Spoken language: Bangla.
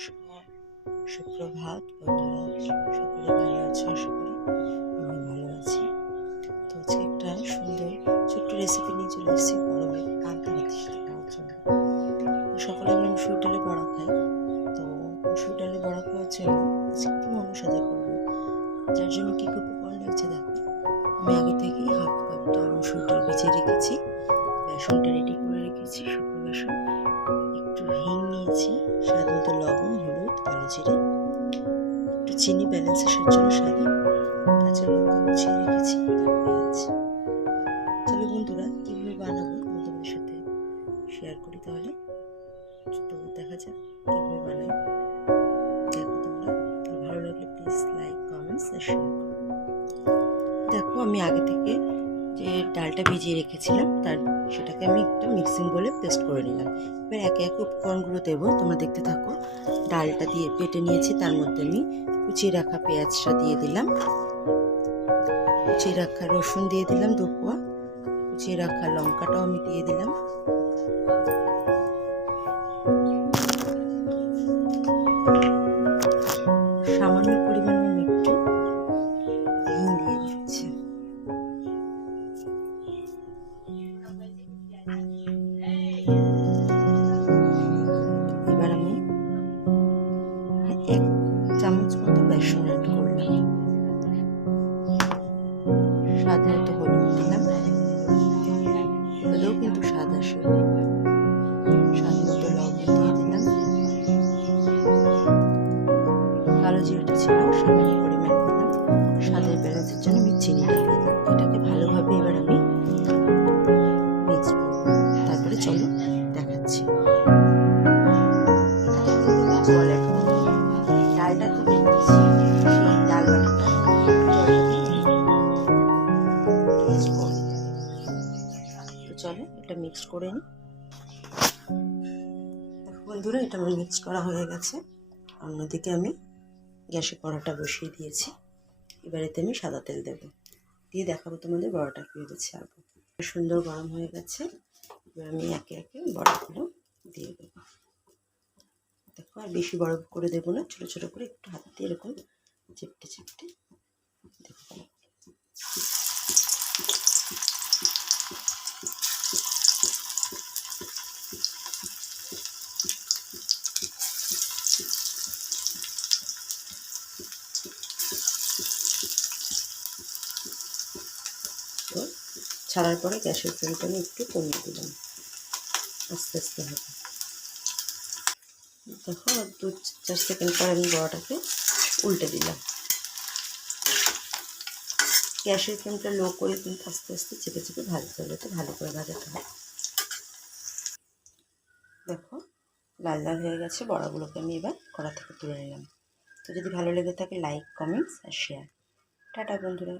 নমস্কার, সুপ্রভাত বন্ধুরা। সকলে ভালো আছো? আশা করি আমি ভালো আছি। তো আজকে একটা সুন্দর ছোট্ট রেসিপি নিয়ে চলে এসেছি গরমে পান্তা ভাতের সাথে খাওয়ার জন্য। সকলে আমরা মুসুর ডালে বড়া খাই। তো মুসুর ডালে বড়া খাওয়ার জন্য আজকে একটু মনসাজা করবো। যার জন্য কী কী উপকরণ লাগছে দেখো। আমি আগে থেকে হাফ কাপ ডাল মুসুর ডাল ভিজিয়ে রেখেছি, বেসনটা রেডি করে রেখেছি, শুকনো বেসন, একটু হিং নিয়েছি, স্বাদ মতো লবণ, হলুদ, কালো জিরে, একটু চিনি ব্যালেন্স আসার জন্য স্বাদে, কাঁচা লঙ্কা কুচিয়ে রেখেছি, আর পেঁয়াজ। চলো বন্ধুরা, কীভাবে বানাবো আমি তোমাদের সাথে শেয়ার করি। তাহলে তো দেখা যাক কীভাবে বানাই। দেখো তোমরা, আর ভালো লাগলে প্লিজ লাইক, কমেন্টস আর শেয়ার করো। দেখো আমি আগে থেকে যে ডালটা ভিজিয়ে রেখেছিলাম সেটাকে আমি একটা মিক্সিং বলে পেস্ট করে নিলাম। এবার একে একে উপকরণগুলো দেবো, তোমরা দেখতে থাকো। ডালটা দিয়ে বেটে নিয়েছি, তার মধ্যে আমি কুচিয়ে রাখা পেঁয়াজটা দিয়ে দিলাম, কুচিয়ে রাখা রসুন দিয়ে দিলাম 2 কোয়া, কুচিয়ে রাখা লঙ্কাটাও আমি দিয়ে দিলাম, সামান্য পরিমাণে আমি একটু হিং দিয়ে দিচ্ছি। এবার আমি 1 চামচ মতো বেসন অ্যাড করলাম, স্বাদ মতো হলুদ দিলাম, হলেও কিন্তু স্বাদ আসে, স্বাদ মতো লবণ দিয়ে দিলাম, কালো জিরাটা ছিল সামান্য পরিমাণ দিলাম, স্বাদের ব্যালেন্সের জন্য আমি চিনিটা দিয়ে দিলাম। এটাকে ভালোভাবে এবার আমি মিক্স করব। তারপরে চলো দেখাচ্ছি। ডালটা তো দিয়েছি, সেই ডাল বাটাটা মিক্স করব। তো চলো এটা মিক্স করে নিই। বন্ধুরা, এটা আমার মিক্স করা হয়ে গেছে। অন্যদিকে আমি গ্যাসে কড়াটা বসিয়ে দিয়েছি। এবার এতে আমি সাদা তেল দেবো, দিয়ে দেখাবো তোমাদের বড়াটা কীভাবে ছাড়বো। সুন্দর গরম হয়ে গেছে। এবার আমি একে একে বড়াগুলো দিয়ে দেবো। দেখো, আর বেশি বড় করে দেবো না, ছোটো ছোটো করে একটু হাত দিয়ে এরকম চেপটে চেপটে দেখো। তো ছাড়ার পরে গ্যাসের ফ্লেমটা আমি একটু কমিয়ে দিলাম, আস্তে আস্তে হবে। দেখো, 2-4 সেকেন্ড পর আমি বড়াটাকে উল্টে দিলাম। গ্যাসের ফ্লেমটা লো করে কিন্তু আস্তে আস্তে চেপে চেপে ভাজতে হবে, তো ভালো করে ভাজাতে হবে। দেখো, লাল লাল হয়ে গেছে। বড়াগুলোকে আমি এবার কড়া থেকে তুলে নিলাম। তো যদি ভালো লেগে থাকে লাইক, কমেন্টস আর শেয়ার। টাটা বন্ধুরা।